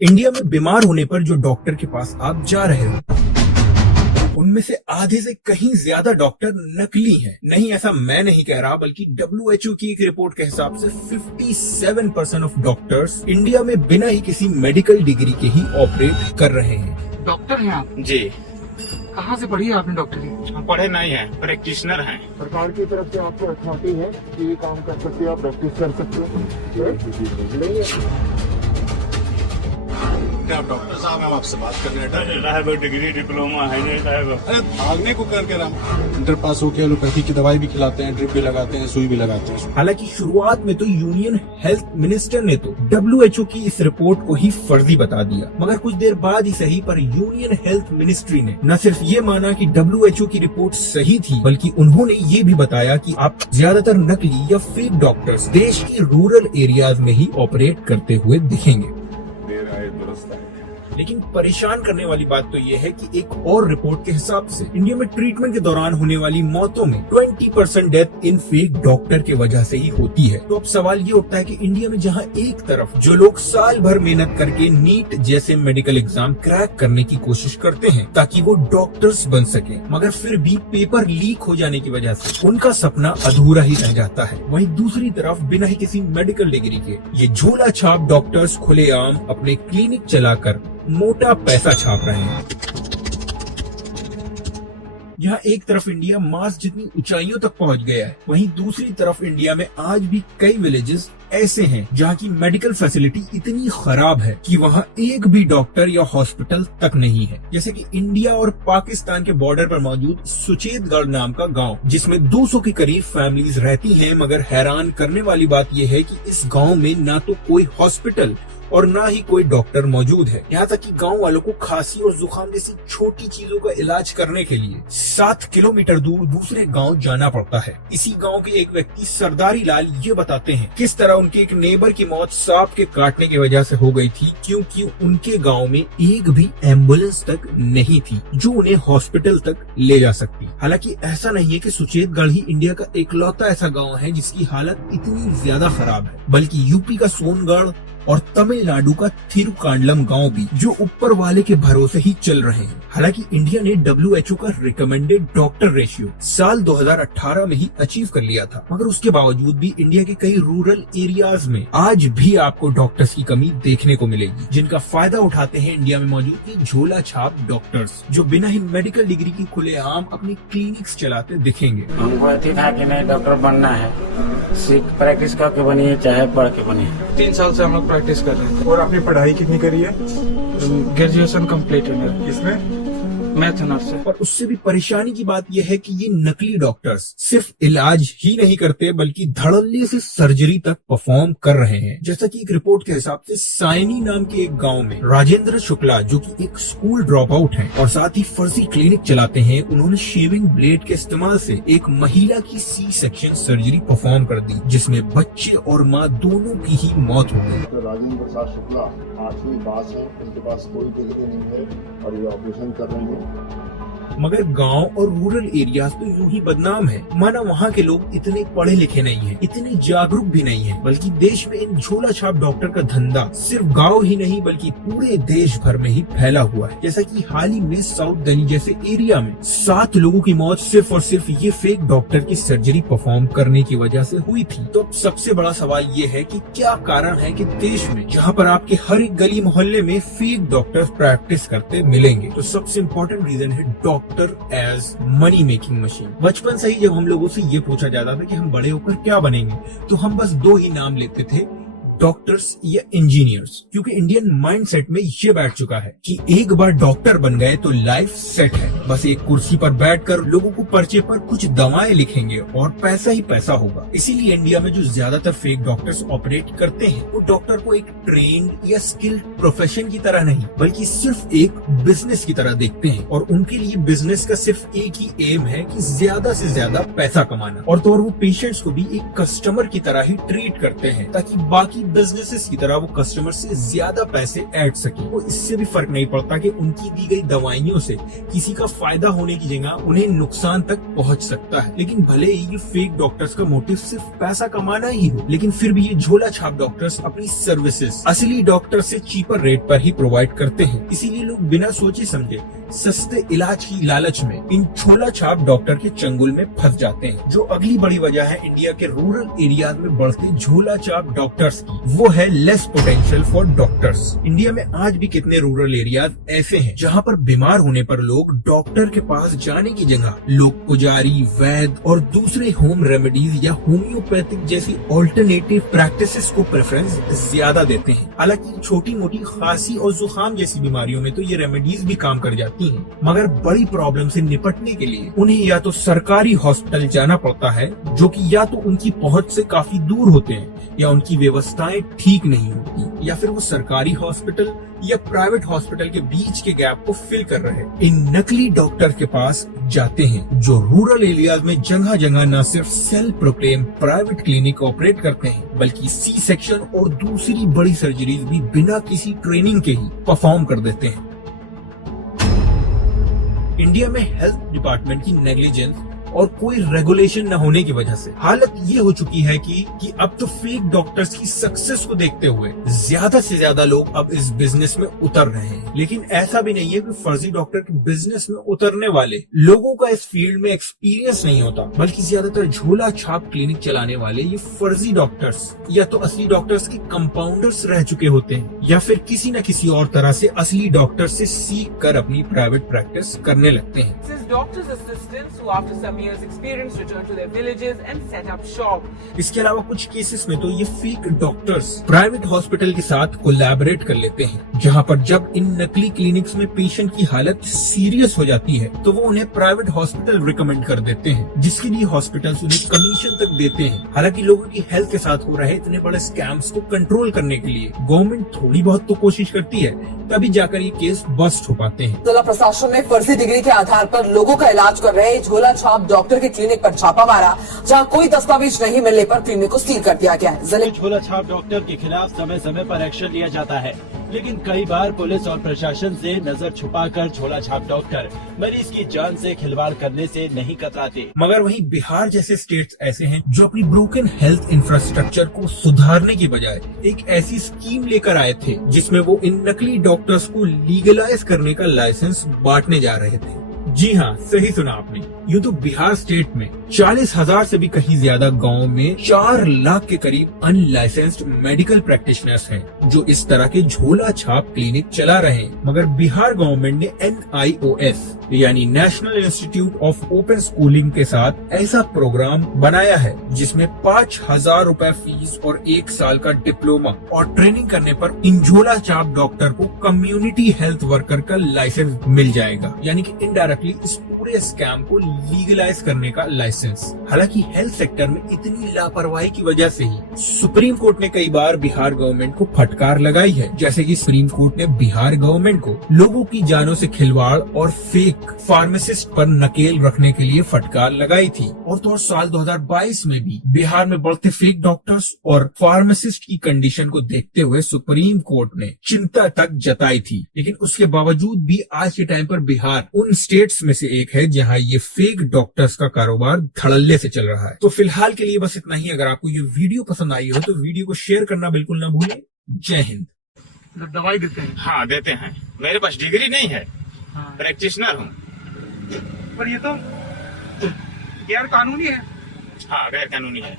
India में बीमार होने पर जो डॉक्टर के पास आप जा रहे हो उनमें से आधे से कहीं ज्यादा डॉक्टर नकली हैं। नहीं, ऐसा मैं नहीं कह रहा, बल्कि WHO की एक रिपोर्ट के हिसाब से 57% ऑफ डॉक्टर्स इंडिया में बिना ही किसी मेडिकल डिग्री के ही ऑपरेट कर रहे हैं। डॉक्टर हैं आप? जी, कहाँ से पढ़ी है आपने डॉक्टरी? हम पढ़े नहीं हैं, प्रैक्टिशनर हैं। सरकार की तरफ से आपको अथॉरिटी है कि ये काम कर सकते हो, आप प्रैक्टिस कर सकते हो। नहीं है क्या डॉक्टर साहब हम आपसे बात कर रहे हैं? साहब डिग्री डिप्लोमा है नहीं साहब। अरे भागने को करके हम इंटर पास होकर एलोपैथी की दवाई भी खिलाते हैं, ड्रिप भी लगाते हैं, सुई भी लगाते हैं। हालांकि शुरुआत में तो यूनियन हेल्थ मिनिस्टर ने तो WHO की इस रिपोर्ट को ही फर्जी बता दिया, मगर कुछ देर बाद ही सही पर यूनियन हेल्थ मिनिस्ट्री ने न सिर्फ ये माना कि WHO की रिपोर्ट सही थी, बल्कि उन्होंने ये भी बताया कि आप ज्यादातर नकली या फेक डॉक्टर्स देश के रूरल एरियाज में ही ऑपरेट करते हुए दिखेंगे। लेकिन परेशान करने वाली बात तो ये है कि एक और रिपोर्ट के हिसाब से इंडिया में ट्रीटमेंट के दौरान होने वाली मौतों में 20% डेथ इन फेक डॉक्टर की वजह से ही होती है। तो अब सवाल ये उठता है कि इंडिया में जहां एक तरफ जो लोग साल भर मेहनत करके नीट जैसे मेडिकल एग्जाम क्रैक करने की कोशिश करते हैं ताकि वो डॉक्टर्स बन सके, मगर फिर भी पेपर लीक हो जाने की वजह से उनका सपना अधूरा ही रह जाता है, वहीं दूसरी तरफ बिना ही किसी मेडिकल डिग्री के ये झोला छाप डॉक्टर्स खुलेआम अपने क्लिनिक चलाकर मोटा पैसा छाप रहे हैं। यहाँ एक तरफ इंडिया मार्स जितनी ऊंचाइयों तक पहुँच गया है, वहीं दूसरी तरफ इंडिया में आज भी कई विलेजेस ऐसे हैं जहाँ की मेडिकल फैसिलिटी इतनी खराब है कि वहाँ एक भी डॉक्टर या हॉस्पिटल तक नहीं है। जैसे कि इंडिया और पाकिस्तान के बॉर्डर पर मौजूद सुचेतगढ़ नाम का गांव, जिसमें 200 के करीब फैमिलीज रहती हैं, मगर हैरान करने वाली बात यह है कि इस गाँव में ना तो कोई हॉस्पिटल और ना ही कोई डॉक्टर मौजूद है। यहाँ तक कि गांव वालों को खांसी और जुकाम जैसी छोटी चीजों का इलाज करने के लिए 7 किलोमीटर दूर दूसरे गांव जाना पड़ता है। इसी गांव के एक व्यक्ति सरदारी लाल ये बताते हैं किस तरह उनके एक नेबर की मौत सांप के काटने की वजह से हो गई थी, क्योंकि उनके गाँव में एक भी एम्बुलेंस तक नहीं थी जो उन्हें हॉस्पिटल तक ले जा सकती। हालांकि ऐसा नहीं है कि सुचेतगढ़ ही इंडिया का एकलौता ऐसा गाँव है जिसकी हालत इतनी ज्यादा खराब है, बल्कि यूपी का सोनगढ़ और तमिलनाडु का थिरुकांडलम गांव भी जो ऊपर वाले के भरोसे ही चल रहे हैं। हालांकि इंडिया ने WHO का रिकमेंडेड डॉक्टर रेशियो साल 2018 में ही अचीव कर लिया था, मगर उसके बावजूद भी इंडिया के कई रूरल एरियाज में आज भी आपको डॉक्टर्स की कमी देखने को मिलेगी, जिनका फायदा उठाते हैं इंडिया में मौजूद ये झोला छाप डॉक्टर्स, जो बिना ही मेडिकल डिग्री की खुलेआम अपनी क्लिनिक्स चलाते दिखेंगे। हमको ऐसी था कि नहीं डॉक्टर बनना है, सिर्फ प्रैक्टिस करके बनिए चाहे पढ़ के बनिए। 3 साल से हम लोग प्रैक्टिस कर रहे हैं। और आपने पढ़ाई कितनी करी है? ग्रेजुएशन कंप्लीट है मेरा। किसमें? मैथ ऑनर्स से। और उससे भी परेशानी की बात यह है कि ये नकली डॉक्टर्स सिर्फ इलाज ही नहीं करते बल्कि धड़ल्ले से सर्जरी तक परफॉर्म कर रहे हैं। जैसा कि एक रिपोर्ट के हिसाब से सायनी नाम के एक गांव में राजेंद्र शुक्ला, जो कि एक स्कूल ड्रॉप आउट है और साथ ही फर्जी क्लिनिक चलाते हैं, उन्होंने शेविंग ब्लेड के इस्तेमाल से एक महिला की C-सेक्शन सर्जरी परफॉर्म कर दी, जिसमें बच्चे और माँ दोनों की ही मौत हो गई। तो राजेंद्र प्रसाद शुक्ला 8वीं पास है, उनके पास कोई डिग्री नहीं है और ये ऑपरेशन कर रहे हैं। मगर गांव और रूरल एरियाज तो यूं ही बदनाम है, माना वहाँ के लोग इतने पढ़े लिखे नहीं हैं, इतने जागरूक भी नहीं हैं, बल्कि देश में इन झोला छाप डॉक्टर का धंधा सिर्फ गांव ही नहीं बल्कि पूरे देश भर में ही फैला हुआ है। जैसा कि हाल ही में साउथ दिल्ली जैसे एरिया में 7 लोगों की मौत सिर्फ और सिर्फ ये फेक डॉक्टर की सर्जरी परफॉर्म करने की वजह से हुई थी। तो अब सबसे बड़ा सवाल ये है कि क्या कारण है कि देश में जहाँ पर आपके हर एक गली मोहल्ले में फेक डॉक्टर प्रैक्टिस करते मिलेंगे, तो सबसे इम्पोर्टेंट रीजन है doctor as money making machine. बचपन से ही जब हम लोगों से ये पूछा जाता था कि हम बड़े होकर क्या बनेंगे, तो हम बस 2 ही नाम लेते थे, डॉक्टर्स या इंजीनियर्स, क्योंकि इंडियन माइंडसेट में ये बैठ चुका है कि एक बार डॉक्टर बन गए तो लाइफ सेट है, बस एक कुर्सी पर बैठकर लोगों को पर्चे पर कुछ दवाएं लिखेंगे और पैसा ही पैसा होगा। इसीलिए इंडिया में जो ज्यादातर फेक डॉक्टर्स ऑपरेट करते हैं वो डॉक्टर को एक ट्रेन्ड या स्किल्ड प्रोफेशन की तरह नहीं बल्कि सिर्फ एक बिजनेस की तरह देखते हैं, और उनके लिए बिजनेस का सिर्फ एक ही एम है कि ज्यादा से ज्यादा पैसा कमाना, और तो और वो पेशेंट्स को भी एक कस्टमर की तरह ही ट्रीट करते हैं ताकि बाकी बिजनेसेस की तरह वो कस्टमर से ज्यादा पैसे ऐड सके। वो इससे भी फर्क नहीं पड़ता कि उनकी दी गई दवाइयों से किसी का फायदा होने की जगह उन्हें नुकसान तक पहुंच सकता है। लेकिन भले ही ये फेक डॉक्टर्स का मोटिव सिर्फ पैसा कमाना ही हो, लेकिन फिर भी ये झोला छाप डॉक्टर्स अपनी सर्विसेज असली डॉक्टर से चीपर रेट पर ही प्रोवाइड करते हैं। इसीलिए लोग बिना सोचे समझे सस्ते इलाज की लालच में इन झोला छाप डॉक्टर के चंगुल में फंस जाते हैं। जो अगली बड़ी वजह है इंडिया के रूरल एरियाज में बढ़ते झोला छाप डॉक्टर्स की, वो है less potential for doctors. India में आज भी कितने रूरल एरियाज ऐसे हैं जहाँ पर बीमार होने पर लोग डॉक्टर के पास जाने की जगह लोग पुजारी, वैद्य और दूसरे होम रेमेडीज या होम्योपैथिक जैसी ऑल्टरनेटिव प्रैक्टिसेस को प्रेफरेंस ज्यादा देते हैं। हालांकि छोटी मोटी खांसी और जुकाम जैसी बीमारियों में तो ये रेमेडीज भी काम कर जाती हैं, मगर बड़ी प्रॉब्लम से निपटने के लिए उन्हें या तो सरकारी हॉस्पिटल जाना पड़ता है, जो कि या तो उनकी पहुंच से काफी दूर होते हैं, या उनकी व्यवस्थाएं ठीक नहीं होती, या फिर वो सरकारी हॉस्पिटल या प्राइवेट हॉस्पिटल के बीच के गैप को फिल कर रहे इन नकली डॉक्टर के पास जाते हैं, जो रूरल एरियाज में जगह जगह न सिर्फ self proclaim private clinic operate करते हैं, बल्कि सी सेक्शन और दूसरी बड़ी सर्जरीज भी बिना किसी ट्रेनिंग के ही परफॉर्म कर देते हैं। इंडिया में हेल्थ डिपार्टमेंट की नेग्लिजेंस और कोई रेगुलेशन न होने की वजह से हालत ये हो चुकी है कि अब तो फेक डॉक्टर्स की सक्सेस को देखते हुए ज्यादा से ज्यादा लोग अब इस बिजनेस में उतर रहे हैं। लेकिन ऐसा भी नहीं है कि फर्जी डॉक्टर के बिजनेस में उतरने वाले लोगों का इस फील्ड में एक्सपीरियंस नहीं होता, बल्कि ज्यादातर झोला छाप क्लिनिक चलाने वाले ये फर्जी डॉक्टर्स या तो असली डॉक्टर्स के कंपाउंडर्स रह चुके होते हैं, या फिर किसी न किसी और तरह से असली डॉक्टर से सीख कर अपनी प्राइवेट प्रैक्टिस करने लगते हैं। Doctors' assistants who after some years experience return to their villages and set up shop. इसके अलावा कुछ केसेस में तो ये फेक डॉक्टर्स प्राइवेट हॉस्पिटल के साथ कोलैबोरेट कर लेते हैं, जहां पर जब इन नकली क्लिनिक्स में पेशेंट की हालत सीरियस हो जाती है तो वो उन्हें प्राइवेट हॉस्पिटल रिकमेंड कर देते हैं, जिसके लिए हॉस्पिटल्स उन्हें कमीशन तक देते हैं। हालांकि लोगों की हेल्थ के साथ हो रहे इतने बड़े स्कैम्स को कंट्रोल करने के लिए गवर्नमेंट थोड़ी बहुत तो कोशिश करती है, तभी जाकर ये केस बस्ट हो पाते हैं। जिला प्रशासन ने फर्जी डिग्री के आधार पर लोगों का इलाज कर रहे झोला छाप डॉक्टर के क्लिनिक पर छापा मारा, जहां कोई दस्तावेज नहीं मिलने पर क्लिनिक को सील कर दिया गया है। जिले झोला छाप डॉक्टर के खिलाफ समय समय पर एक्शन लिया जाता है, लेकिन कई बार पुलिस और प्रशासन से नजर छुपाकर झोला छाप डॉक्टर मरीज की जान से खिलवाड़ करने से नहीं कतराते। मगर वहीं बिहार जैसे स्टेट्स ऐसे हैं जो अपनी ब्रोकन हेल्थ इंफ्रास्ट्रक्चर को सुधारने की बजाय एक ऐसी स्कीम लेकर आए थे जिसमें वो इन नकली डॉक्टर्स को लीगलाइज करने का लाइसेंस बांटने जा रहे थे। जी हाँ, सही सुना आपने। यूँ तो बिहार स्टेट में 40,000 से भी कहीं ज्यादा गाँव में 4 लाख के करीब अनलाइसेंस्ड मेडिकल प्रैक्टिशनर्स हैं जो इस तरह के झोला छाप क्लिनिक चला रहे हैं। मगर बिहार गवर्नमेंट ने NIOS यानी national institute of open schooling के साथ ऐसा प्रोग्राम बनाया है जिसमें 5,000 रुपए फीस और 1 साल का डिप्लोमा और ट्रेनिंग करने पर इन झोला छाप डॉक्टर को कम्युनिटी हेल्थ वर्कर का लाइसेंस मिल जाएगा, यानी कि इनडायरेक्टली इस पूरे स्कैम को लीगलाइज करने का लाइसेंस। हालांकि हेल्थ सेक्टर में इतनी लापरवाही की वजह से ही सुप्रीम कोर्ट ने कई बार बिहार गवर्नमेंट को फटकार लगाई है, जैसे कि सुप्रीम कोर्ट ने बिहार गवर्नमेंट को लोगों की जानों से खिलवाड़ और फेक फार्मासिस्ट पर नकेल रखने के लिए फटकार लगाई थी। और तो और साल 2022 में भी बिहार में बढ़ते फेक डॉक्टर्स और फार्मासिस्ट की कंडीशन को देखते हुए सुप्रीम कोर्ट ने चिंता तक जताई थी। लेकिन उसके बावजूद भी आज के टाइम पर बिहार उन स्टेट्स में से एक है जहां ये फेक डॉक्टर्स का कारोबार धड़ल्ले से चल रहा है। तो फिलहाल के लिए बस इतना ही। अगर आपको ये वीडियो पसंद आई हो तो वीडियो को शेयर करना बिल्कुल न भूलें। जय हिंद। दवाई देते हैं। हाँ देते हैं। मेरे पास डिग्री नहीं है, हाँ। प्रैक्टिशनर हूँ। पर ये तो गैर कानूनी है। हाँ गैर कानूनी है।